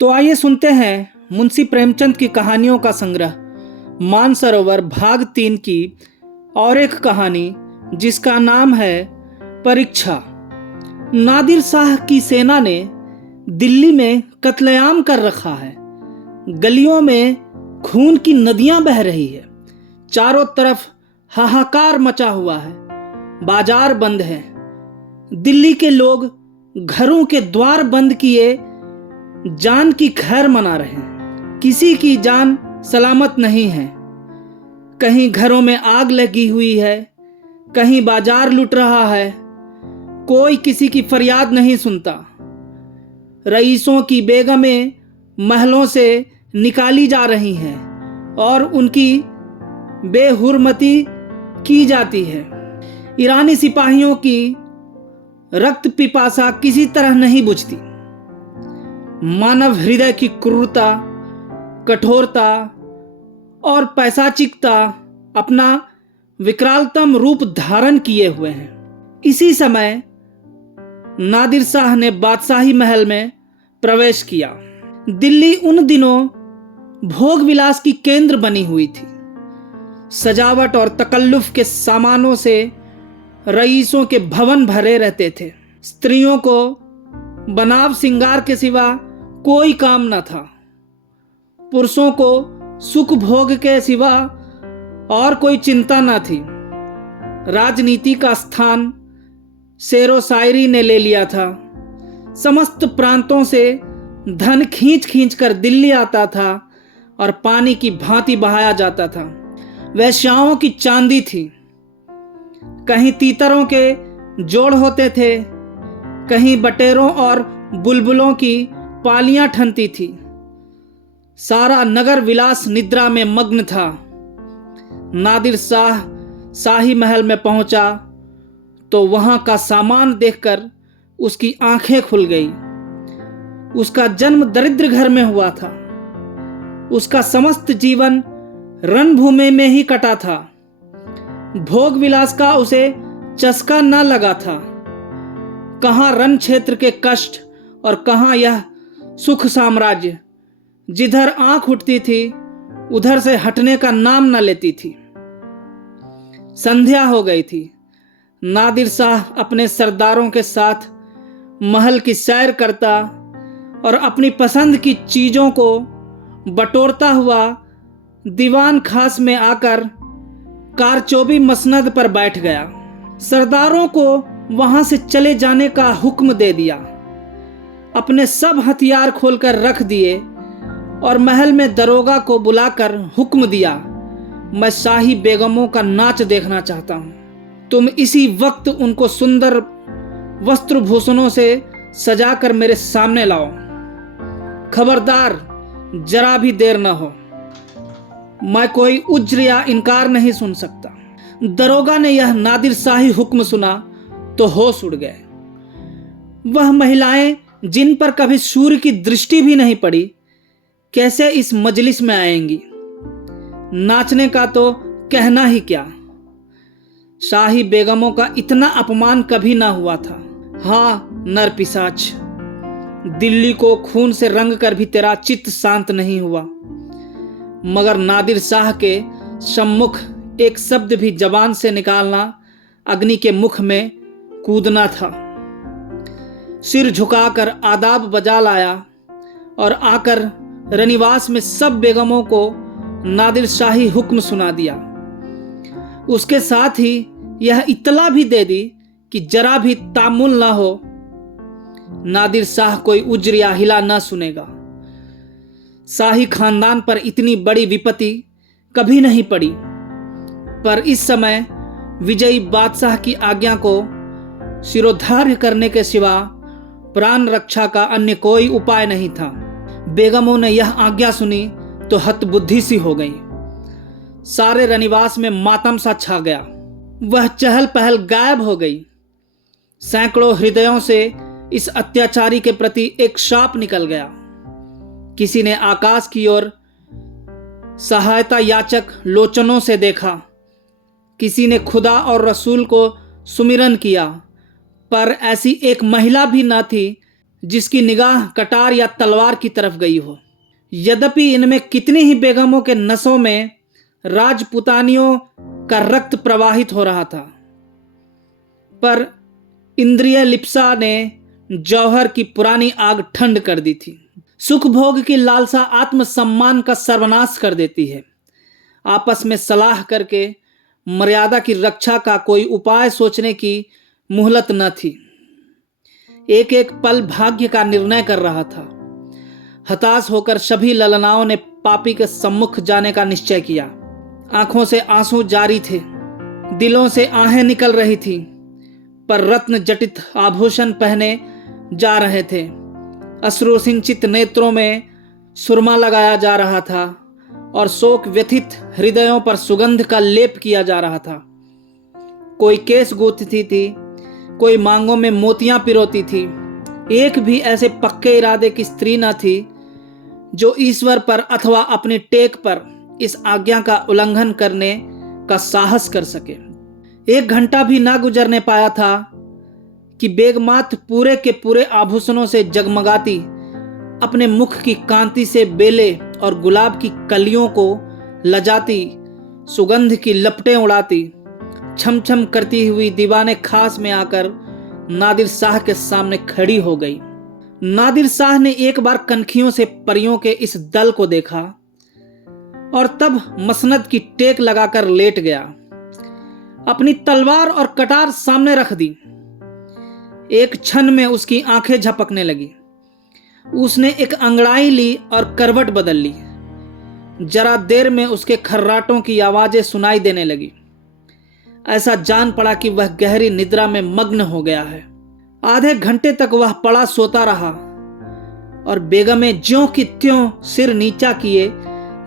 तो आइए सुनते हैं मुंशी प्रेमचंद की कहानियों का संग्रह मानसरोवर भाग 3 की और एक कहानी जिसका नाम है परीक्षा। नादिर शाह की सेना ने दिल्ली में कत्लेआम कर रखा है। गलियों में खून की नदियां बह रही है। चारों तरफ हाहाकार मचा हुआ है। बाजार बंद है। दिल्ली के लोग घरों के द्वार बंद किए जान की खैर मना रहे हैं। किसी की जान सलामत नहीं है। कहीं घरों में आग लगी हुई है, कहीं बाजार लूट रहा है। कोई किसी की फरियाद नहीं सुनता। रईसों की बेगमें महलों से निकाली जा रही हैं और उनकी बेहुरमती की जाती है। ईरानी सिपाहियों की रक्त पिपासा किसी तरह नहीं बुझती। मानव हृदय की क्रूरता, कठोरता और पैशाचिकता अपना विकरालतम रूप धारण किए हुए हैं। इसी समय नादिर शाह ने बादशाही महल में प्रवेश किया। दिल्ली उन दिनों भोग विलास की केंद्र बनी हुई थी। सजावट और तकल्लुफ के सामानों से रईसों के भवन भरे रहते थे। स्त्रियों को बनाव सिंगार के सिवा कोई काम न था। पुरुषों को सुख भोग के सिवा और कोई चिंता न थी। राजनीति का स्थान शेरो शायरी ने ले लिया था। समस्त प्रांतों से धन खींच खींच कर दिल्ली आता था और पानी की भांति बहाया जाता था। वेश्याओं की चांदी थी। कहीं तीतरों के जोड़ होते थे, कहीं बटेरों और बुलबुलों की पालियां ठनती थी। सारा नगर विलास निद्रा में मग्न था। नादिर शाह शाही महल में पहुंचा तो वहां का सामान देखकर उसकी आंखें खुल गई। उसका जन्म दरिद्र घर में हुआ था। उसका समस्त जीवन रणभूमि में ही कटा था। भोग विलास का उसे चस्का न लगा था। कहां रण क्षेत्र के कष्ट और कहां यह सुख साम्राज्य। जिधर आंख उठती थी उधर से हटने का नाम न लेती थी। संध्या हो गई थी। नादिर शाह अपने सरदारों के साथ महल की सैर करता और अपनी पसंद की चीजों को बटोरता हुआ दीवान खास में आकर कारचोबी मसनद पर बैठ गया। सरदारों को वहां से चले जाने का हुक्म दे दिया। अपने सब हथियार खोलकर रख दिए और महल में दरोगा को बुलाकर हुक्म दिया, मैं शाही बेगमों का नाच देखना चाहता हूं। तुम इसी वक्त उनको सुंदर वस्त्र भूषणों से सजाकर मेरे सामने लाओ। खबरदार, जरा भी देर न हो। मैं कोई उज्र या इनकार नहीं सुन सकता। दरोगा ने यह नादिर शाही हुक्म सुना तो होश उड़ गए। वह महिलाएं जिन पर कभी सूर्य की दृष्टि भी नहीं पड़ी कैसे इस मजलिस में आएंगी। नाचने का तो कहना ही क्या। शाही बेगमों का इतना अपमान कभी ना हुआ था। हाँ नर पिशाच, दिल्ली को खून से रंग कर भी तेरा चित्त शांत नहीं हुआ। मगर नादिर शाह के सम्मुख एक शब्द भी जबान से निकालना अग्नि के मुख में कूदना था। सिर झुकाकर आदाब बजा लाया और आकर रनिवास में सब बेगमों को नादिर शाही हुक्म सुना दिया। उसके साथ ही यह इत्तला भी दे दी कि जरा भी तामुल ना हो, नादिर शाह कोई उज्र या हिला न सुनेगा। शाही खानदान पर इतनी बड़ी विपत्ति कभी नहीं पड़ी, पर इस समय विजयी बादशाह की आज्ञा को शिरोधार्य करने के सिवा प्राण रक्षा का अन्य कोई उपाय नहीं था। बेगमों ने यह आज्ञा सुनी तो हतबुद्धि सी हो गई। सारे रनिवास में मातम सा छा गया। वह चहल पहल गायब हो गई। सैकड़ों हृदयों से इस अत्याचारी के प्रति एक शाप निकल गया। किसी ने आकाश की ओर सहायता याचक लोचनों से देखा, किसी ने खुदा और रसूल को सुमिरन किया, पर ऐसी एक महिला भी न थी जिसकी निगाह कटार या तलवार की तरफ गई हो। यद्यपि इनमें कितनी ही बेगमों के नसों में राजपुतानियों का रक्त प्रवाहित हो रहा था, पर इंद्रिय लिप्सा ने जौहर की पुरानी आग ठंड कर दी थी। सुख भोग की लालसा आत्मसम्मान का सर्वनाश कर देती है। आपस में सलाह करके मर्यादा की रक्षा का कोई उपाय सोचने की मुहलत न थी। एक एक पल भाग्य का निर्णय कर रहा था। हताश होकर सभी ललनाओं ने पापी के सम्मुख जाने का निश्चय किया। आंखों से आंसू जारी थे, दिलों से आहें निकल रही थी, पर रत्न जटित आभूषण पहने जा रहे थे। अश्रुसिंचित नेत्रों में सुरमा लगाया जा रहा था और शोक व्यथित हृदयों पर सुगंध का लेप किया जा रहा था। कोई केस गूंथती थी, कोई मांगों में मोतियां पिरोती थी। एक भी ऐसे पक्के इरादे की स्त्री न थी जो ईश्वर पर अथवा अपनी टेक पर इस आज्ञा का उल्लंघन करने का साहस कर सके। 1 घंटा भी ना गुजरने पाया था कि बेगमात पूरे के पूरे आभूषणों से जगमगाती, अपने मुख की कांति से बेले और गुलाब की कलियों को लजाती, सुगंध की लपटें उड़ाती, छम छम करती हुई दीवाने खास में आकर नादिर शाह के सामने खड़ी हो गई। नादिर शाह ने एक बार कनखियों से परियों के इस दल को देखा और तब मसनद की टेक लगाकर लेट गया। अपनी तलवार और कटार सामने रख दी। एक क्षण में उसकी आंखें झपकने लगी। उसने एक अंगड़ाई ली और करवट बदल ली। जरा देर में उसके खर्राटों की आवाजें सुनाई देने लगी। ऐसा जान पड़ा कि वह गहरी निद्रा में मग्न हो गया है। आधे घंटे तक वह पड़ा सोता रहा और बेगमें ज्यों की त्यों सिर नीचा किए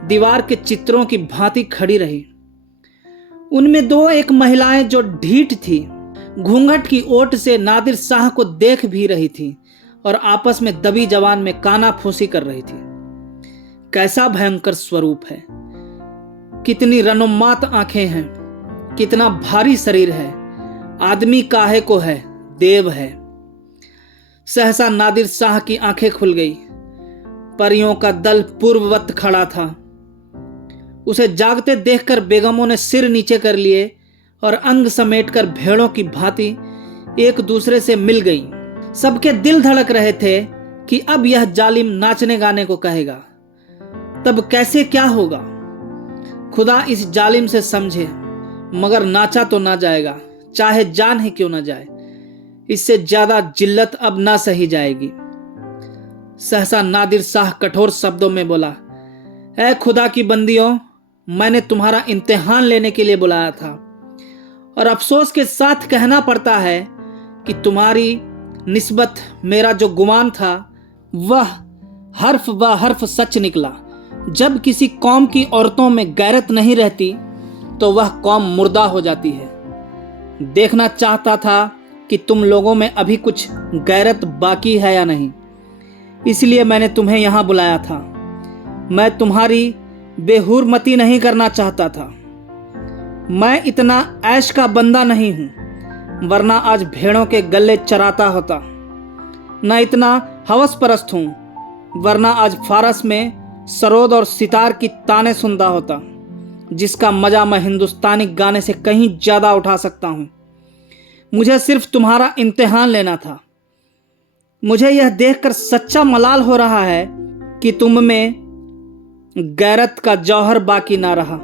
दीवार के चित्रों की भांति खड़ी रही। उनमें 2 एक महिलाएं जो ढीठ थी, घूंघट की ओट से नादिर शाह को देख भी रही थी और आपस में दबी जबान में काना फूसी कर रही थी। कैसा भयंकर स्वरूप है, कितनी रनोन्माद आंखें हैं, कितना भारी शरीर है। आदमी काहे को है, देव है। सहसा नादिर शाह की आंखें खुल गई। परियों का दल पूर्ववत खड़ा था। उसे जागते देखकर बेगमों ने सिर नीचे कर लिए और अंग समेटकर भेड़ों की भांति एक दूसरे से मिल गई। सबके दिल धड़क रहे थे कि अब यह जालिम नाचने गाने को कहेगा, तब कैसे क्या होगा। खुदा इस जालिम से समझे, मगर नाचा तो ना जाएगा, चाहे जान ही क्यों ना जाए। इससे ज्यादा जिल्लत अब ना सही जाएगी। सहसा नादिर शाह कठोर शब्दों में बोला, ऐ खुदा की बंदियों, मैंने तुम्हारा इम्तिहान लेने के लिए बुलाया था और अफसोस के साथ कहना पड़ता है कि तुम्हारी निस्बत मेरा जो गुमान था वह हर्फ व हर्फ सच निकला। जब किसी कौम की औरतों में गैरत नहीं रहती तो वह कौम मुर्दा हो जाती है। देखना चाहता था कि तुम लोगों में अभी कुछ गैरत बाकी है या नहीं, इसलिए मैंने तुम्हें यहाँ बुलाया था। मैं तुम्हारी बेहुरमती नहीं करना चाहता था। मैं इतना ऐश का बंदा नहीं हूं, वरना आज भेड़ों के गले चराता होता। न इतना हवस परस्त हूं, वरना आज फारस में सरोद और सितार की ताने सुनता होता, जिसका मजा मैं हिंदुस्तानी गाने से कहीं ज्यादा उठा सकता हूं। मुझे सिर्फ तुम्हारा इम्तिहान लेना था। मुझे यह देखकर सच्चा मलाल हो रहा है कि तुम में गैरत का जौहर बाकी ना रहा।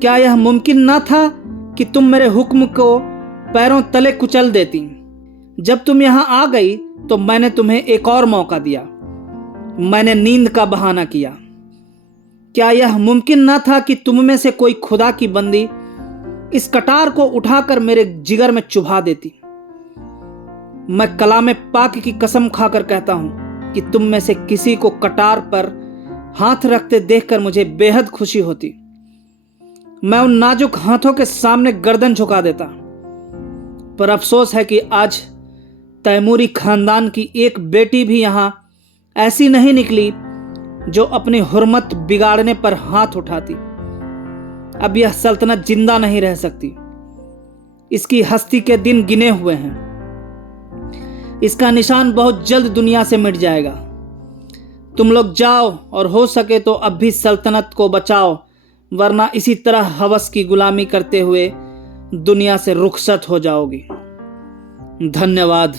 क्या यह मुमकिन ना था कि तुम मेरे हुक्म को पैरों तले कुचल देती? जब तुम यहां आ गई तो मैंने तुम्हें एक और मौका दिया। मैंने नींद का बहाना किया। क्या यह मुमकिन ना था कि तुम में से कोई खुदा की बंदी इस कटार को उठाकर मेरे जिगर में चुभा देती? मैं कलाम पाक की कसम खाकर कहता हूं कि तुम में से किसी को कटार पर हाथ रखते देखकर मुझे बेहद खुशी होती। मैं उन नाजुक हाथों के सामने गर्दन झुका देता। पर अफसोस है कि आज तैमूरी खानदान की एक बेटी भी यहां ऐसी नहीं निकली जो अपनी हुर्मत बिगाड़ने पर हाथ उठाती। अब यह सल्तनत जिंदा नहीं रह सकती। इसकी हस्ती के दिन गिने हुए हैं। इसका निशान बहुत जल्द दुनिया से मिट जाएगा। तुम लोग जाओ और हो सके तो अब भी सल्तनत को बचाओ, वरना इसी तरह हवस की गुलामी करते हुए दुनिया से रुखसत हो जाओगी। धन्यवाद।